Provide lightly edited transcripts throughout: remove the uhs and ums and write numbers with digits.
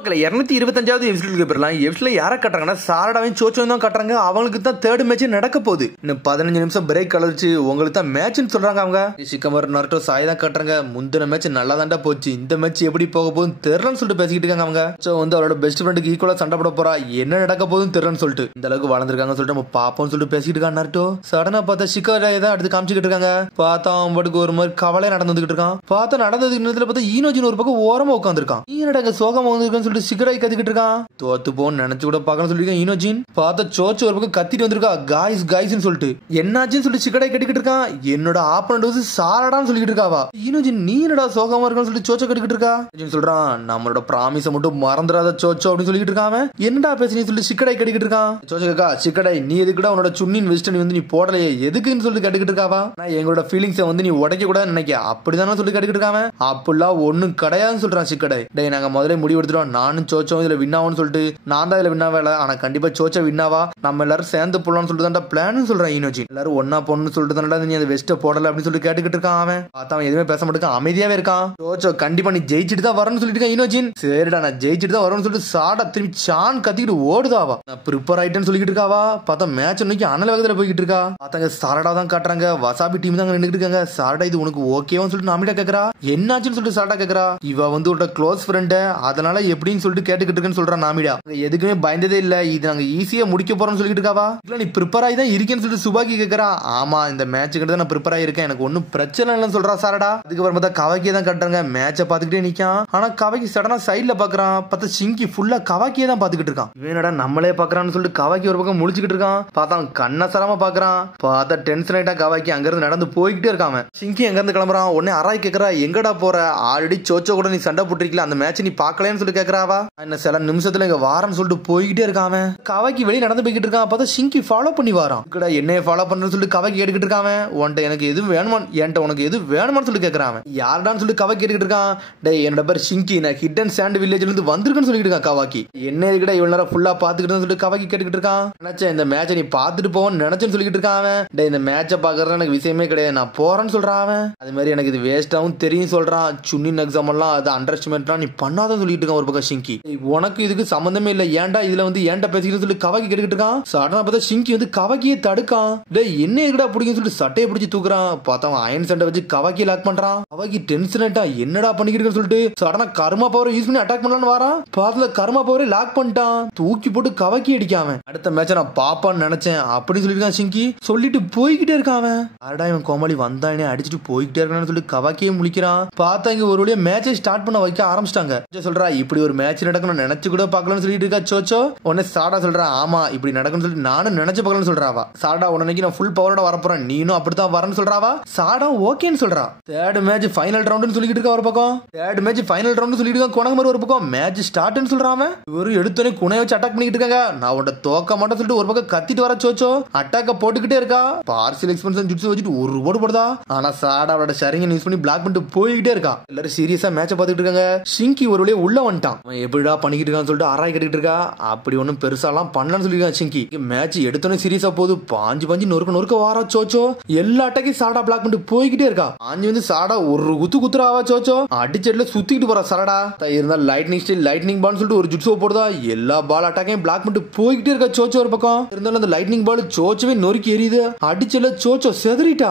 மக்களே 225வது எபிசோடுக்கு போயிடலாம். எபிசோட்ல யாரை காட்டுறாங்கன்னா சாரடாவையும் சோச்சோவும் தான் காட்டுறாங்க. அவங்களுக்கு தான் தேர்ட் மேட்ச் நடக்க போகுது. இன்னும் 15 நிமிஷம் பிரேக் கழிச்சு உங்களுக்கு தான் மேட்ச்னு சொல்றாங்க. அவங்க சிக்கமர் நருட்டோ சாய் தான் காட்டுறாங்க. முந்தின மேட்ச் நல்லா தாண்டா போச்சு, இந்த மேட்ச் எப்படி போக போகுதுன்னு தெரியலன்னு சொல்லிட்டு பேசிக்கிட்டு இருக்காங்க. அவங்க சோ வந்து அவரோட பெஸ்ட் ஃப்ரெண்டுக்கு ஈக்குவலா சண்டை போட போறா, என்ன நடக்க போகுதுன்னு தெரியலன்னு சொல்லிட்டு இந்த அளவுக்கு வளர்ந்துருக்காங்க சொல்லிட்டு நம்ம பாப்போம்னு சொல்லிட்டு பேசிட்டு இருக்காங்க. நருட்டோ சடனா பார்த்தா சிக்கராய் தான் அடுத்து காமிச்சிட்டு இருக்காங்க. பார்த்தா அவனுக்கு ஒரு மாதிரி கவலையா நடந்துகிட்டு இருக்கான். பார்த்தா நடந்ததுக்கு நேரத்துல பார்த்தா ஈனோஜின் ஒரு பக்கம் ஓரமா உட்காந்துருக்கான். ஈனோட சோகமா வந்து சொல்லிட்டு சிக்கராய் கத்திக்கிட்டு இருக்கான். தோத்து போன்னு நினைச்சு கூட பார்க்கணும்னு சொல்லிருக்கான் ஈனோஜின். பார்த்தா சோச்சு ஒரு பக்கம் கத்திட்டு வந்திருக்கா, காய்ஸ் காய்ஸ்னு சொல்லிட்டு. என்னாச்சுன்னு சொல்லிட்டு சிக்கராய் கட்டிக்கிட்டு இருக்கான். என்னோட ஆப்பனண்ட் வந்து சாரடான்னு சொல்லிட்டு இருக்காவா. ஈனோஜின் நீ என்னடா சோகமா இருக்கான்னு சொல்லிட்டு சோச்சோ கட்டிக்கிட்டு இருக்கா. சொல்றான் நம்மளோட ப்ராமிஸை மட்டும் மறந்துடாத சோச்சோ அப்படின்னு சொல்லிட்டு இருக்கான். என்னடா பேசுறீன்னு சொல்லிட்டு சிக்கடாய் கட்டிக்கிட்டு இருக்கான். சோச்சோ கேக்கா சிக்கடாய் நீ எதுக்குடா உன்னோட சுண்ணின் வெஸ்ட் வந்து நீ போடலையே எதுக்குன்னு சொல்லிட்டு கட்டிக்கிட்டு இருக்காவா. நான் எங்களோட ஃபீலிங்ஸை வந்து நீ உடைக்க கூடாதுன்னு நினைக்க அப்படிதானே சொல்லி கட்டிக்கிட்டு இருக்காங்க. அப்படிலாம் ஒன்னும் கிடையாதுன்னு சொல்றான் சிக்கடாய். டேய் நாங்க முதல்ல முடிவு எடுத்துட்டோம், நானும் சோச்சோ இதுல வின்னாவும் சொல்லிட்டு. நான் தான் இதுல வின்னாவே இல்ல, ஆனா கண்டிப்பா சோச்சோ வின்னாவா, நம்ம எல்லாரும் சேர்ந்து போடலாம்னு சொல்லிட்டு தான் பிளான் சொல்றான் ஈனோஜின். எல்லாரும் ஒன்னா போடணும்னு சொல்லிட்டு தான் நீ அந்த வெஸ்ட போடல அப்படின்னு சொல்லிட்டு கேட்டுக்கிட்டு இருக்கான். அவன் பார்த்தா அவன் எதுவுமே பேச மாட்டேங்க, அமைதியாவே இருக்கான். சோச்சோ கண்டிப்பா நீ ஜெயிச்சுட்டு தான் வரணும்னு சொல்லிட்டு இருக்கான் ஈனோஜின். சரிடா நான் ஜெயிச்சுட்டு தான் வரணும்னு சொல்லிட்டு சாடா திரும்பி சான் கத்திக்கிட்டு ஓடுதாவா. நான் ப்ரிப்பேர் ஆயிட்டேன்னு சொல்லிட்டு இருக்காவா. பார்த்தா மேட்ச் இன்னைக்கு அனல் வேகத்துல போய்கிட்டு இருக்கா. பார்த்தாங்க சாரடா தான் காட்டுறாங்க. வசாபி டீம் தான் நின்றுட்டு இருக்காங்க. சாரடா இது உனக்கு ஓகேவான்னு சொல்லிட்டு நாமிடா கேக்குறா. என்னாச்சுன்னு சொல்லிட்டு சாரடா கேக்குறா. இவ வந்து உன்னோட க்ளோஸ் ஃப்ரெண்ட், அதனால எப்படின்னு சொல்லிட்டு கேட்டுக்கிட்டு இருக்குன்னு சொல்றான் நாமிடா. எதுக்குமே பயந்ததே இல்ல, இது நாங்க ஈஸியா முடிக்க போறோம்னு சொல்லிட்டு இருக்காவா. இல்ல நீ ப்ரிப்பேர் ஆகி தான் இருக்கேன்னு சொல்லிட்டு சுபாக்கி கேக்குறா. ஆமா இந்த மேட்சுக்கு தான் நான் ப்ரிப்பேர் ஆயிருக்கேன், எனக்கு ஒன்னும் பிரச்சனை இல்லைன்னு சொல்றா சாரடா. அதுக்கப்புறம் பார்த்தா கவாக்கியே தான் காட்டுறாங்க. மேட்சை பாத்துக்கிட்டே நிக்கான். ஆனா கவாக்கி சடனா சைட்ல பாக்குறான். பார்த்தா சிங்கி ஃபுல்லா கவாக்கியே தான் பாத்துக்கிட்டு இருக்கான். இவனடா நம்மளே பாக்குறான்னு சொல்லிட்டு கவாக்கி ஒரு பக்கம் முழிச்சுக்கிட்டு இருக்கான். பார்த்தா கண்ண சரமா பாக்குறான். பார்த்தா டென்ஷன் ஆயிட்டா கவாக்கி அங்க இருந்து நடந்து போய்கிட்டே இருக்காம. சிங்கி எங்க இருந்து கிளம்புறான். உடனே அராய் கேக்குறா எங்கடா போற, ஆல்ரெடி சோச்சோ கூட நீ சண்டை போட்டிருக்கல, அந்த மேட்ச் நீ பாக்கலன்னு சொல்லி கேக்குறாவா. என்ன சில நிமிஷத்துல இங்க வாரன்னு சொல்லிட்டு போய்கிட்டே இருக்காம. கவாக்கி வெளியே நடந்து போய்கிட்டு இருக்கான். பார்த்தா சிங்கி ஃபாலோ பண்ணி வாரான். என்னைய ஃபாலோ பண்றேன்னு சொல்லிட்டு கவாக்கி கேட்டுக்கிட்டு இருக்காம. உன்ட்ட எனக்கு எது வேணுமா, என்கிட்ட உனக்கு எது வேணுமான்னு சொல்லி கேக்குறான். யாருடான்னு சொல்லிட்டு கவாக்கி கேட்டுக்கிட்டு இருக்கான். டேய் என்னோட பேர் சிங்கி, நான் ஹிடன் சாண்ட் வில்லேஜ்ல இருந்து வந்திருக்கேன்னு சொல்லிட்டு இருக்கான் கவாக்கி. என்ன இதுக்கிட்ட இவ்வளவு நேரம் ஃபுல்லா பாத்துக்கிட்டு சொல்லிட்டு கவாக்கி கேட்டுக்கிட்டு இருக்கான். நினைச்சேன் இந்த மேட்சை நீ பாத்துட்டு போன்னு நினைச்சேன்னு சொல்லிட்டு இருக்கான். டே இந்த மேட்சை பாக்குறது எனக்கு விஷயமே கிடையாது, நான் போறேன்னு சொல்றான். அது மாதிரி எனக்கு இது வேஸ்டாவும் தெரியும் சொல்றான். சுன்னின் எக்ஸாம் எல்லாம் அது அண்டர் எஸ்டிமேட்லாம் நீ பண்ணாதான் சொல்லிட்டு இருக்கான் ஒரு பக்கம் சிங்கி. உனக்கு இதுக்கு சம்பந்தமே இல்ல, ஏன்டா இதுல வந்து ஏன்டா பேசிக்கிட்டு சொல்லி கவாக்கி கேட்டுக்கிட்டு இருக்கான். சடனா பார்த்தா சிங்கி வந்து கவாக்கியை தடுக்கான். டே என்ன எதுடா பிடிக்கும் சொல்லிட்டு சட்டையை பிடிச்சி தூக்குறான். பார்த்தா அவன் அயன் சண்டை வச்சு கவாக்கியை லாக் பண்றான். கவாக்கி டென்ஷன் ஆயிட்டா என்னடா பண்ணிக்கிட்டு சொல்லிட்டு சடனா கர்மா பவர் யூஸ் பண்ணி அட்டாக் பண்ணலான்னு வாரான். பாத்துல கர்மா பவரை லாக் பண்ணிட்டான். தூக்கி போட்டு கவாக்கி அடிக்காம. அடுத்த மேட்ச நான் பாப்பான்னு நினைச்சேன் அப்படின்னு சொல்லிருக்கான் சிங்கி. சொல்லிட்டு போய்கிட்டே இருக்கான். அடடா இவன் கோமாளி வந்தானே அடிச்சுட்டு போய்கிட்டே இருக்கான்னு சொல்லி கவாக்கியே முழிக்கிறான். பார்த்தா இங்க ஒரு வழியா மேட்சை ஸ்டார்ட் பண்ண வைக்க ஆரம்பிச்சிட்டாங்க. சொல்றா இப்படி ஒரு மேட்ச் நடக்கணும் நினைச்சு கூட பார்க்கலாம்னு சொல்லிட்டு இருக்கா சோச்சோ. உடனே சாடா சொல்றா ஆமா இப்படி நடக்கும்னு சொல்லி நானும் நினைச்சு பார்க்கலாம்னு சொல்றாவா. சாடா உடனே நான் ஃபுல் பவரோட வரப்போறேன், நீனும் அப்படித்தான் வரன்னு சொல்றாவா. சாடா ஓகேன்னு சொல்றா. தேர்ட் மேட்ச் ஃபைனல் ரவுண்ட்னு சொல்லிட்டு இருக்கா ஒரு பக்கம். தேர்ட் மேட்ச் ஃபைனல் ரவுண்ட் சொல்லிட்டு இருக்கா கோணமர் ஒரு பக்கம். மேட்ச் ஸ்டார்ட்னு சொல்றாம இவரு எடுத்தோனே குணைய வச்சு அட்டாக் பண்ணிட்டு இருக்காங்க. நான் உன்ட தோக்க மாட்டேன்னு சொல்லிட்டு ஒரு பக்கம் கத்திட்டு வர சோச்சோ அட்டாக்க போட்டுக்கிட்டே இருக்கா. பார்சியல் எக்ஸ்பென்ஷன் ஜுட்ஸ் வச்சுட்டு ஒரு போடு போடுதா. ஆனா சாடா அவரோட ஷரிங்கை யூஸ் பண்ணி பிளாக் பண்ணிட்டு போய்கிட்டே இருக்கா. எல்லாரும் சீரியஸா மேட்சை பார்த்துட்டு இருக்காங்க. சிங்கி ஒரு வழியா உள்ள வந்துட்டான். அவன் எப்படிடா பண்ணிக்கிட்டு இருக்கான்னு சொல்லிட்டு ஆராய் கட்டிட்டு இருக்கா. அப்படி ஒன்னும் பெருசாலாம் பண்ணலாம்னு சொல்லிருக்கான் சிங்கி. மேட்ச் எடுத்தோன்னே சீரியஸா போது பாஞ்சு நொறுக்க வாரா சோச்சோ. எல்லா அட்டாக்கையும் சாடா பிளாக் பண்ணிட்டு போய்கிட்டே இருக்கா. பாஞ்சு வந்து சாடா ஒரு குத்துறாவா சோச்சோ. அடிச்சட்ல சுத்திக்கிட்டு போறா சாடா. இருந்தா லைட்னிங் ஸ்டைல் லைட்னிங் பால் சொல்லிட்டு ஒரு ஜுட்ஸோ போடுதா. எல்லா பால் அட்டாக்கையும் பிளாக் பண்ணிட்டு போய்கிட்டே இருக்கா சோச்சோ ஒரு பக்கம். இருந்தாலும் அந்த லைட்னிங் பால் சோச்சவே நொறுக்கி எரியுது. அடிச்சல சோச்சோ செதறிட்டா.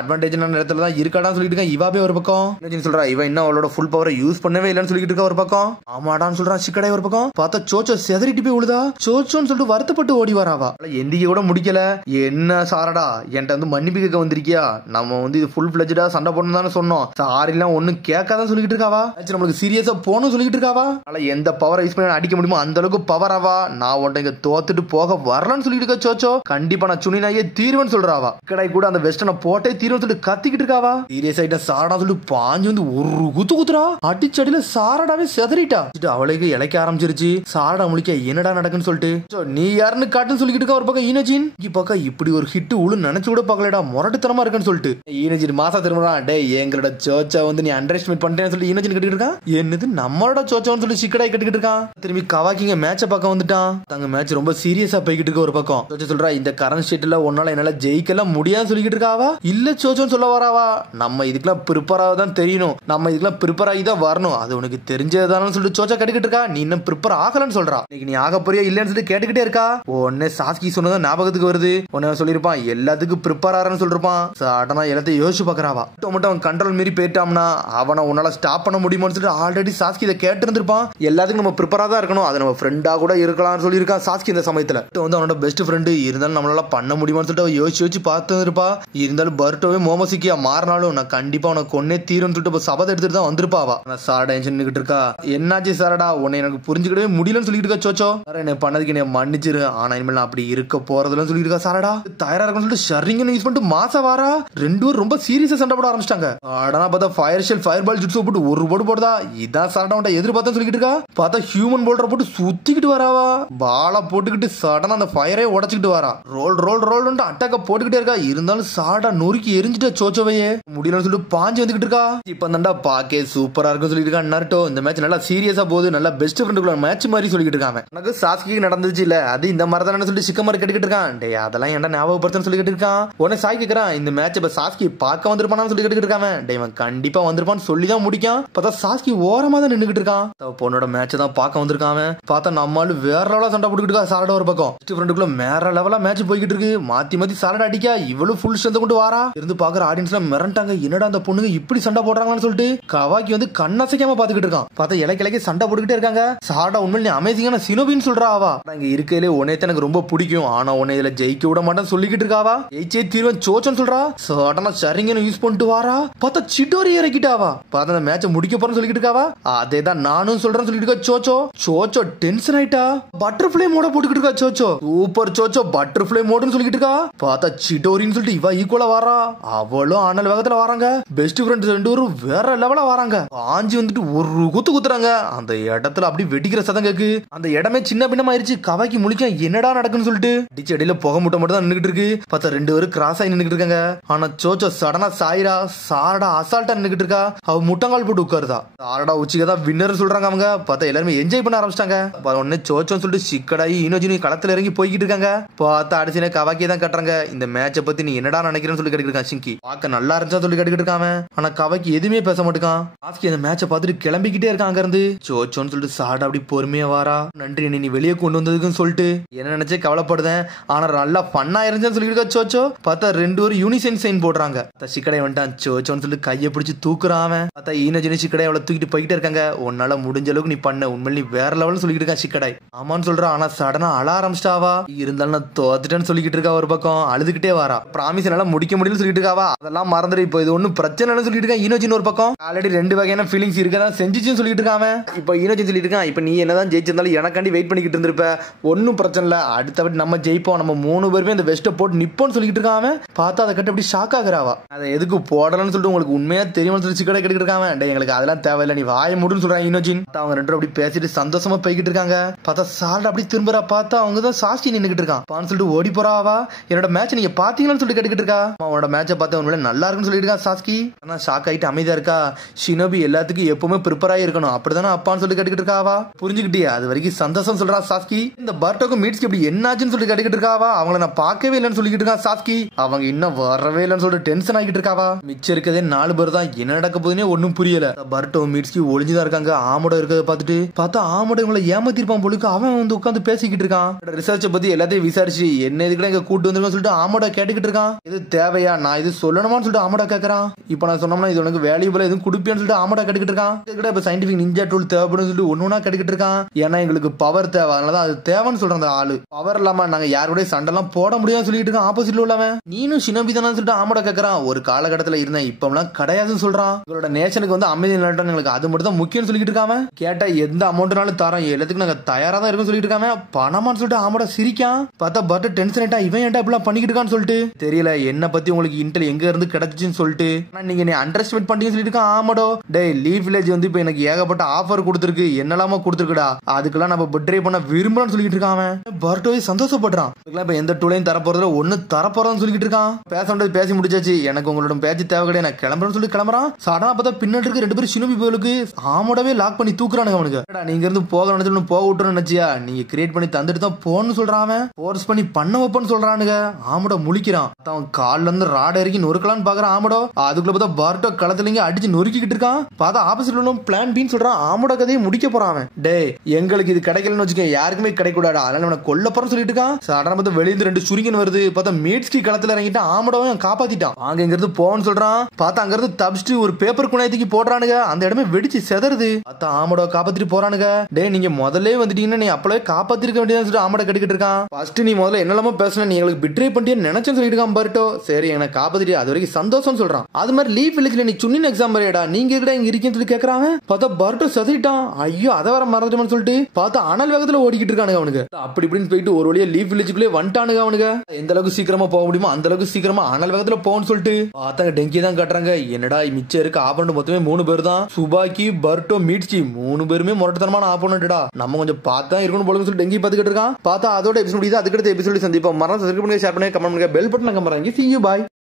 அட்வான்டேஜ் இடத்துல தான் இருக்காடான்னு சொல்லிட்டு இருக்கா. இவாவே ஒரு பக்கம் சொல்றா இவன் இன்னும் அவளோட ஃபுல் பவரை யூஸ் பண்ணவே இல்லைன்னு சொல்லிட்டு இருக்கா ஒரு பக்கம். ஆமாடான்னு சொல்றான் சிக்கடை ஒரு பக்கம். பார்த்தா சோச்சோ செதறிட்டு போய் விழுதா. சோச்சோன்னு சொல்லிட்டு வருத்தப்பட்டு ஓடி வராவா. எந்திக்க கூட முடிக்கல. என்ன சாரடா என்கிட்ட வந்து மன்னிப்பு கேட்க வந்திருக்கியா, நம்ம வந்து இது ஃபுல் ஃபிளட்ஜா சண்டை போடணும் தானே சொன்னோம், சாரி எல்லாம் ஒன்னும் கேட்காதான் சொல்லிட்டு இருக்காவா. நம்மளுக்கு சீரியஸா போகணும் சொல்லிட்டு இருக்காவா. ஆனா எந்த பவரை யூஸ் பண்ணி அடிக்க முடியுமோ அந்த அளவுக்கு பவர் ஆவா. நான் உன்ட்ட இங்க தோத்துட்டு போக வரலன்னு சொல்லிட்டு இருக்கா சோச்சோ. கண்டிப்பா நான் சுனினாயே தீர்வன் சொல்றாவா. கடை கூட அந்த வெஸ்டனை போட்டே தீர்வன் சொல்லிட்டு கத்திக்கிட்டு இருக்காவா. சீரியஸ் ஆயிட்டா சாரடா சொல்லிட்டு பாஞ்சு வந்து ஒரு குத்துறா. அடிச்சடியில சாரடாவே செதறிட்டா. அவளுக்கு இழைக்க ஆரம்பிச்சிருச்சு. சாரடா முழிக்க என்னடா நடக்குன்னு சொல்லிட்டு நீ யாருன்னு காட்டுன்னு சொல்லிட்டு இருக்கா ஒரு பக்கம் ஈனஜின். பக்கம் இப்படி ஒரு ஹிட் உழு நினைச்சு கூட பார்க்கலடா, முரட்டுத்தனமா இருக்குன்னு சொல்லிட்டு ஈனஜின் மாசா திரும்புறா. டே எங்களோட சோச்சா வந்து நீ அண்டர் எஸ்டிமேட் பண்ணிட்டேன்னு சொல்லி ஈனஜின் கட்டிட்டு இருக்கான். என்னது நம்மளோட சோச்சான்னு சொல்லி சிக்கடாய் கட்டிக்கிட்டு இருக்கான். திரும்பி கவாக்கிங்க மேட்ச பக்கம் வந்துட்டான். தங்க மேட்ச் ரொம்ப சீரியஸா போய்கிட்டு இருக்க ஒரு பக்கம். சோச்சா சொல்றா இந்த கரண்ட் ஸ்டேட்ல உன்னால என்னால ஜெயிக்கலாம் முடியாதுன்னு சொல்லிக்கிட்டு இருக்காவா. இல்ல சோச்சோன்னு சொல்ல வராவா. நம்ம இதுக்கெல்லாம் ப்ரிப்பேர் ஆகதான் தெரியணும், நம்ம இதுக்கெல்லாம் ப்ரிப்பேர் ஆகி தான் வரணும், அது உனக்கு தெரிஞ்சதுதானு சொல்லிட்டு சோச்சா கேட்டுக்கிட்டு இருக்கா. நீ இன்னும் ப்ரிப்பேர் ஆகலன்னு சொல்றா. இன்னைக்கு நீ ஆக போறியா இல்லன்னு சொல்லிட்டு கேட்டுக்கிட்டே இருக்கா. உடனே சாஸ்கி சொன்னதான் ஞாபகத்துக்கு வருது. உடனே சொல்லிருப்பான் எல்லாத்துக்கும் ப்ரிப்பேர் ஆறன்னு சொல்லிருப்பான். சடனா எல்லாத்தையும் யோசிச்சு பாக்குறாவா. மட்டும் அவன் கண்ட்ரோல் மீறி போயிட்டாம்னா அவனை உன்னால ஸ்டாப் பண்ண முடியுமான்னு சொல்லிட்டு ஆல்ரெடி சாஸ்கி இதை கேட்டு இருந்திருப்பான். எல்லாத்துக்கும் நம்ம ப்ரிப்பேரா தான் இருக்கணும், அது நம்ம ஃப்ரெண்டா கூட இருக்கலாம்னு சொல்லியிருக்கான் சாஸ்கி. இந்த சமயத்துல வந்து அவனோட பெஸ்ட் ஃப்ரெண்டு இருந்தாலும் நம்மளால பண்ண முடியுமான்னு சொல்லிட்டு யோசிச்சு பார்த்து இருப்பா. இருந்தாலும் பர்ட்டோவே மோமோசிக்கியா மாறினாலும் நான் கண்டிப்பா உனக்கு கொன்னே தீரும்னு சொல்லிட்டு சபதை எடுத்துட்டு தான் வந்திருப்பாவா. சாரடா நின்னுகிட்டு இருக்கா. என்னாச்சு சாரடா, உன்னை எனக்கு புரிஞ்சுக்கிட்டவே முடியலன்னு சொல்லிட்டு இருக்கா சோச்சோ. என்ன பண்ணதுக்கு என்ன மன்னிச்சிரு, ஆனா இனிமேல் அப்படி இருக்க போறதுன்னு சொல்லிட்டு இருக்கா சாரடா. தயாரா இருக்குன்னு சொல்லிட்டு ஷர்ரிங்கன்னு யூஸ் பண்ணிட்டு மாசா வாரா. ரெண்டு பேரும் ரொம்ப சீரியஸா சண்டை போட ஆரம்பிச்சிட்டாங்க. ஆடனா பார்த்தா fire shell fireball jutsu போட்டு ஒரு போடு போடுதா. இதான் சாரடா உன்ட்ட எதிர்பார்த்தா சொல்லிட்டு இருக்கா. பார்த்தா ஹியூமன் போல்டரை போட்டு சுத்திக்கிட்டு வராவா. பாலா போட்டுக்கிட்டு சடனா அந்த ஃபயரே உடச்சுக்கிட்டு வரா. ரோல் ரோல் ரோல் அட்டாக்க போட்டுக்கிட்டே இருக்கா. இருந்தாலும் சாரடா நொறுக்கி எரிஞ்சிட்ட சோச்சோவையே. முடியலன்னு சொல்லிட்டு பாஞ்சு வந்துகிட்டு இருக்கா. இப்ப தான்டா பாக்கே சூப்பரா இருக்குன்னு சொல்லிட்டு இருக்கா நருட்டோ. இந்த மேட்ச் நல்லா சீரியஸா போகுது, நல்லா பெஸ்ட் ஃப்ரெண்டுக்குள்ள மேட்ச் மாதிரி சொல்லிட்டு இருக்காங்க. எனக்கு சாஸ்கி நடந்துச்சு இல்ல, அது இந்த மாதிரி தானே சொல்லிட்டு சிக்கமாரி கேட்டுக்கிட்டு இருக்கான். டே அதெல்லாம் என்ன ஞாபகப்படுத்தன்னு சொல்லிட்டு இருக்கான். உடனே சாய் கேட்கறான் இந்த மேட்ச் இப்ப சாஸ்கி பார்க்க வந்திருப்பானு சொல்லி கேட்டுக்கிட்டு இருக்காங்க. டே இவன் கண்டிப்பா வந்திருப்பான்னு சொல்லிதான் முடிக்கான். பார்த்தா சாஸ்கி ஓரமா தான் நின்னுகிட்டு இருக்கான். பொண்ணோட மேட்ச் தான் பார்க்க வந்திருக்கான். பார்த்தா நம்மளும் வேற லெவலா சண்டை போட்டுக்கிட்டு இருக்கா. சாரடா ஒரு பக்கம் பெஸ்ட் ஃப்ரெண்டுக்குள்ள வேற லெவலா மேட்ச் போய்கிட்டு இருக்கு. மாத்தி மாத்தி சாரடா அடிக்கா. இவ்வளவு ஃபுல் ஸ்ட்ரென்த் கொண்டு வாரா. இருந்து பாக்குற ஆடியன்ஸ்ல மிரண்டாங்க. என்னடா அந்த பொண்ணுங்க இப்படி சண்டை போடுறாங்கன்னு சொல்லிட்டு கவாக்கி வந்து கண்ணசைக்காம பாத்துக்கிட்டு இருக்கான். பார்த்தா இலைக்கு சண்டை போட்டுக்கிட்டே இருக்காங்க. சாரடா உண்மையிலே அமேசிங்கான சினோபின்னு சொல்றா. அவா இங்க இருக்கையிலே உன்னையத்தை எனக்கு ரொம்ப பிடிக்கும், ஆனா உன்னை இதுல ஜெயிக்க விட மாட்டேன்னு சொல்லிக்கிட்டு இருக்காவா. ஜெயிச்சே தீர்வன் சோச்சன்னு சொல்றா. சடனா சரிங்கன்னு யூஸ் பண்ணிட்டு வாரா. பார்த்தா சிட்டோரி இறக்கிட்டாவா. பார்த்தா அந்த மேட்சை முடிக்க போறேன்னு சொல்லிக்கிட்டு இருக்காவா. அதேதான் நானும் சொல்றேன்னு சொல்லிட்டு இருக்கா சோச்சோ. சோச்சோ டென்ஷன் ஆயிட்டா. பட்டர்ஃபிளை மோட போட்டுக்கிட்டு இருக்கா சோச்சோ. சூப்பர் சோச்சோ பட்டர்ஃபிளை மோடுன்னு சொல்லிக்கிட்டு இருக்கா. பார்த்தா சிட்டோரின்னு சொல்லிட்டு இவ ஈக்குவலா வாரா. அவளும் ஆனல் வேகத்துல வராங்க. பெஸ்ட் ஃப்ரெண்ட் ரெண்டு பேரும் வேற லெவலா வராங்க. ஆஞ்சி வந்துட்டு ஒரு குத்து குத்துறாங்க. அந்த இடத்துல அப்படி வெடிக்கிற சதம் கேக்கு. அந்த இடமே சின்ன பின்னமாயிருச்சு. கவாக்கி முழிக்க என்னடா நடக்குன்னு சொல்லிட்டு டிச்சு அடியில புகை மூட்டை மட்டும் தான் நின்னுட்டு இருக்கு. பார்த்தா ரெண்டு பேரும் கிராஸ் ஆகி நின்னுட்டு இருக்காங்க. ஆனா சோச்சோ சடனா சாயிரா. சாரடா அசால்ட்டா நின்னுட்டு இருக்கா. அவ முட்டங்கால் போட்டு உட்காருதா. சாரடா உச்சிக்கதான் வின்னர் சொல்றாங்க அவங்க. பார்த்தா எல்லாருமே என்ஜாய் பண்ண ஆரம்பிச்சிட்டாங்க. உடனே சோச்சோன்னு சொல்லிட்டு சிக்கடாயி இனோஜினி களத்துல இறங்கி போய்கிட்டு இருக்காங்க. பார்த்தா அடிச்சுனே கவாக்கி தான் கட்டுறாங்க. இந்த மேட்சை பத்தி நீ என்னடா நினைக்கிறேன்னு சொல்லி கேட்டுக்கிட்டு இருக்கான் சிங்கி. பார்க்க நல்லா இருந்துச்சா சொல்லி கேட்டுக்கிட்டு இருக்காங்க. ஆனா கவாக்கி எதுவுமே பேச மாட்டேங்கான். ஆஸ்கி அந்த மேட்சை பார்த்துட்டு கிளம்பிக்கிட்டே இருக்கான் அங்க இருந்து. சோச்சோன்னு சொல்லிட்டு சாரடா அப்படி பொறுமையா வாரா. நன்றி நீ வெளியே கொண்டு வந்ததுக்குன்னு சொல்லிட்டு என்ன நினைச்சே கவலைப்படுதேன், ஆனா நல்லா ஃபன்னா இருந்துச்சுன்னு சொல்லிட்டு இருக்கா சோச்சோ. பார்த்தா ரெண்டு பேரும் யூனிசைன் சைன் போடுறாங்க. சிக்கடை வந்துட்டான் சோச்சோன்னு சொல்லிட்டு கையை பிடிச்சு தூக்குறான். பார்த்தா ஈனஜினி சிக்கடை அவளை தூக்கிட்டு போய்கிட்டே இருக்காங்க. உன்னால முடிஞ்ச அளவுக்கு நீ பண்ண, உண்மையில வேற லெவல்னு சொல்லிட்டு இருக்கா சிக்கடை. ஆமான்னு சொல்றா. ஆனா சடனா அழ ஆரம்பிச்சிட்டாவா. இருந்தாலும் நான் தோத்துட்டேன்னு சொல்லிட்டு இருக்கா. ஒரு பக்கம் அழுதுகிட்டே வாரா. ப்ராமிஸ் என்னால முடிக்க முடியலன்னு சொல்லிட்டு இருக்காவா. அதெல்லாம் மறந்துடு, இப்போ இது ஒன்னும் பிரச்சனை இல்லைன்னு சொல்லிட்டு இருக்கா. ஈனோஜின் ஒரு பக்கம் ஆல்ரெடி ரெண்டு வகையான ஃபீலிங்ஸ் இருக்கதான் செஞ்சுச்சுன்னு சொல்லிட்டு இருக்காங்க. இப்போ ஈனோஜின் சொல்லிட்டு இருக்கான், இப்போ நீ என்னதான் ஜெயிச்சிருந்தாலும் எனக்காண்டி வெயிட் பண்ணிக்கிட்டு இருந்திருப்ப, ஒன்னும் பிரச்சனை இல்ல, அடுத்தபடி நம்ம ஜெயிப்போம், நம்ம மூணு பேருமே இந்த வெஸ்ட்டை போட்டு நிப்போம்னு சொல்லிட்டு இருக்காங்க. பார்த்தா அதை கட்டி அப்படி ஷாக் ஆகுறாவா. அதை எதுக்கு போடலன்னு சொல்லிட்டு உங்களுக்கு உண்மையா தெரியும்னு சொல்லி சிக்கடை கேட்டுட்டு இருக்காங்க. எங்களுக்கு அதெல்லாம் தேவையில்லை, நீ வாய மூடுன்னு சொல்றாங்க ஈனோஜின். அவங்க ரெண்டு அப்படி பேசிட்டு சந்தோஷமா போய்கிட்டு இருக்காங்க. பார்த்தா சால்ட் அப்படி திரும்புறா. பார்த்தா அவங்க தான் சாஸ்கி நின்னுகிட்டு இருக்கான். பான்னு சொல்லிட்டு ஓடி போறாவா. என்னோட மேட்ச் நீங்க பாத்தீங்கன்னு சொல்லிட்டு கேட்டுக்கிட்டு இருக்கா. அவனோட மேட்சை பார்த்தா உண்மையில நல்லா இருக்குன்னு சொல்லிட்டு இருக்கா சாஸ்கி. ஆனா ஷாக் ஆயிட்டு அமைதியா இருக்கா. ஷினோபி எல்லாத்துக்கும் எப்பவுமே ப்ரிப்பேர் ஆகி இருக்கணும், அப்படிதானே அப்பான்னு சொல்லி கேட்டுக்கிட்டு இருக்காவா. புரிஞ்சுக்கிட்டியா? அது வரைக்கும் சந்தோஷம் சொல்றா சாஸ்கி. இந்த பர்ட்டோக்கு மீட்ஸ்க்கு இப்படி என்னாச்சுன்னு சொல்லி கேட்டுக்கிட்டு இருக்காவா. அவங்கள நான் பார்க்கவே இல்லைன்னு சொல்லிட்டு இருக்கா சாஸ்கி. அவங்க இன்னும் வரவே இல்லைன்னு சொல்லிட்டு டென்ஷன் ஆகிட்டு இருக்காவா. மிச்சம் இருக்கதே 4 பேர் தான். என்ன நடக்க போதுன்னே ஒன்னும் புரியல. பர்ட்டோ மீட்ஸ்க்கு ஒளிஞ்சுதான் இருக்காங்க. ஆமோட இருக்கிறத பார்த்துட்டு பார்த்தா ஆமோட இவங்களை ஏமாத்திருப்பான் போலுக்கு. அவன் வந்து உட்காந்து பேசிக்கிட்டு இருக்கான். ரிசர்ச்சை பத்தி எல்லாத்தையும் விசாரிச்சு என்ன இதுக்கு இங்க கூட்டு வந்துருக்கோம் சொல்லிட்டு ஆமோட கேட்டுக்கிட்டு இருக்கான். இது தேவையா, நான் இது சொல்லணுமான்னு சொல்லிட்டு ஆமோட கேட்கறான். இப்ப நான் சொன்னோம்னா இது உனக்கு வேல்யூபிளா எதுவும் கொடுப்பேன்னு சொல்லிட்டு ஆமோட கேட்டுக்கிட்டு இருக்கான். இப்ப சயின்டிபிக் நிஞ்சா டூல் தேவைப்படும் சொல்லிட்டு ஒன்னொன்னா கேட்டுக்கிட்டு இருக்கான். ஏன்னா எங்களுக்கு பவர் தேவை, அதனாலதான் அது தேவைன்னு சொல்ற அந்த ஆளு. பவர் இல்லாம நாங்க யாருடைய சண்டை எல்லாம் போட முடியாதுன்னு சொல்லிட்டு இருக்கான். ஆப்போசிட்ல உள்ளவன் நீனும் ஷினோபி தானு சொல்லிட்டு ஆமோட கேட்கறான். ஒரு காலகட்டத்துல இருந்தேன், இப்பெல்லாம் கிடையாதுன்னு சொல்றான். உங்களோட நேஷனுக்கு வந்து அமைதி நிலட்டம் எங்களுக்கு அது மட்டும் தான் முக்கியம் சொல்லிட்டு இருக்காம. கேட்டா எந்த அமௌண்ட்னாலும் தரோம், எல்லாத்துக்கும் நாங்க தயாரா தான் இருக்கும் சொல்லிட்டு இருக்காம. பணமான்னு சொல்லிட்டு ஆமோட சிரிக்கான். பார்த்தா பர்ட் டென்ஷன் ஆயிட்டா. இவன் ஏன்டா இப்பெல்லாம் பண்ணிக்கிட்டு இருக்கான்னு சொல்லிட்டு தெரியல. என்ன பத்தி உங்களுக்கு இன்டெல் எங்க இருந்து கிடைச்சுன்னு சொல்லிட்டு நீங்க அண்டர் எஸ்டிமேட் பண்ணி சொல்லிட்டு இருக்கான் ஆமோடோ. டே லீவ் வில்லேஜ் வந்து இப்ப எனக்கு ஏகப்பட்ட ஆஃபர் கொடுத்துருக்கு, என்னெல்லாமோ கொடுத்துருக்குடா, அதுக்கெல்லாம் நம்ம பெட்ரே பண்ண விரும்பலாம்னு சொல்லிட்டு இருக்கான். பர்ட்டோவே சந்தோஷப்படுறான். இப்ப எந்த டூலையும் தரப்போறதுல ஒன்னு தரப்போறதுன்னு சொல்லிட்டு இருக்கான். பேச பேசி முடிச்சாச்சு, எனக்கு உங்களோட பேச்சு தேவை கிடையாது, நான் கிளம்புறேன்னு சொல்லி கிளம்புறான். சடனா பார்த்தா பின்னாடி இருக்க 2 பேரும் ஷினோபி போலுக்கு ஆமோடவே லாக் பண்ணி தூக்குறானுங்க. அவனுக்கு நீங்க இருந்து போக நினைச்சு போக விட்டுறோம் நினைச்சியா, நீங்க கிரியேட் பண்ணி தந்துட்டு தான் போன்னு சொல்றான். ஃபோர்ஸ் பண்ணி பண்ண வைப்பன்னு சொல்றானுங்க. ஆமோட முழிக்கிறான். அவன் கால்ல இருந்து ராட இறக்கி நொறுக்கலான்னு பாக்குறான் ஆமோடோ. அதுக்குள்ள பார்த்தா பர்ட்டோ களத்துல அடிச்சு நொறுக்கிட்டு இருக்கான். பார்த்தா ஆப்போசிட்ல பிளான் பின்னு சொல்றான். ஆமோட கதையை முடிக்க போறான். டே எங்களுக்கு இது கிடைக்கலன்னு வச்சுக்க, யாருக்குமே கிடைக்கூடாடா, அதனால கொல்ல போறோம் சொல்லிட்டு இருக்கான். சடனா பார்த்தா வெளியிருந்து 2 சுரிங்கன் வருது. பார்த்தா மீட்ஸ்கி களத்துல இறங்கிட்டு ஆமடவும் காப்பாத்திட்டான். அங்க இங்கிருந்து போன்னு சொல்றான். பார்த்தா அங்க இருந்து தப்பிச்சுட்டு ஒரு பேப்பர் குணாயத்துக்கு போடுறானுங்க. அந்த இடமே வெடிச்சு செதறுது. பார்த்தா ஆமடோ காப்பாத்திட்டு போறானுங்க. டே நீங்க முதல்ல வந்துட்டீங்கன்னா நீ அப்பவே காப்பாத்திருக்க வேண்டியதான் சொல்லிட்டு ஆமட கட்டிக்கிட்டு இருக்கான். ஃபர்ஸ்ட் நீ முதல்ல என்னெல்லாமோ பேசின, நீ எங்களுக்கு பிட்ரே பண்ணிட்டு நினைச்சேன்னு சொல்லிட்டு இருக்கான் பர்ட்டோ. சரி என்ன காப்பாத்திட்டு அது வரைக்கும் சந்தோஷம் சொல்றான். அது மாதிரி லீவ் வில்லேஜ்ல நீ சுன்னின் எக்ஸாம் வரையடா, நீங்க இருக்கடா இங்க இருக்கேன்னு சொல்லி கேக்குறாங்க. பார்த்தா பர்ட்டோ செதிட்டான். ஐயோ அதை வர மறந்துட்டோம்னு சொல்லிட்டு பார்த்தா அனல் வேகத்துல ஓடிக்கிட்டு இருக்கானுங்க அவனுக்கு. அப்படி இப்படின்னு போயிட்டு ஒரு வழியா லீவ் வில்லேஜுக்குள்ளே வந்துட்டானுங்க அவனுங்க. எந்த அளவுக்கு சீக்கிரமா போக முடியுமோ அந்த அளவுக்கு சீக்கிரமா அனல் வேகத்துல போன்னு சொல்லிட்டு பார்த்தாங்க. டெங்கி தான் காட்டுறாங்க. என்னடா மிச்சம் இருக்கு ஆப்போனன்ட் மொத்தமே 3 பேர் தான். சுபாக்கி, பர்ட்டோ, மீட்ஸ்கி 3 பேருமே முரட்டுத்தனமான ஆப்போனன்ட்டா. நம்ம கொஞ்சம் பார்த்தா இருக்கணும் போல சொல்லி டெங்கி பார்த்துக்கிட்டு இருக்கான். பார்த்தா அதோட எபிசோட் முடியுது. அதுக்கடுத்த எபிசோட் சந்திப்போம். மறந்து சப்ஸ்கிரைப் பண்ணுங்க, ஷேர் பண்ணுங்க, கமெண்ட் பண்ணுங்க, பெல் பட்டன் கம்பறாங்க. See you, bye.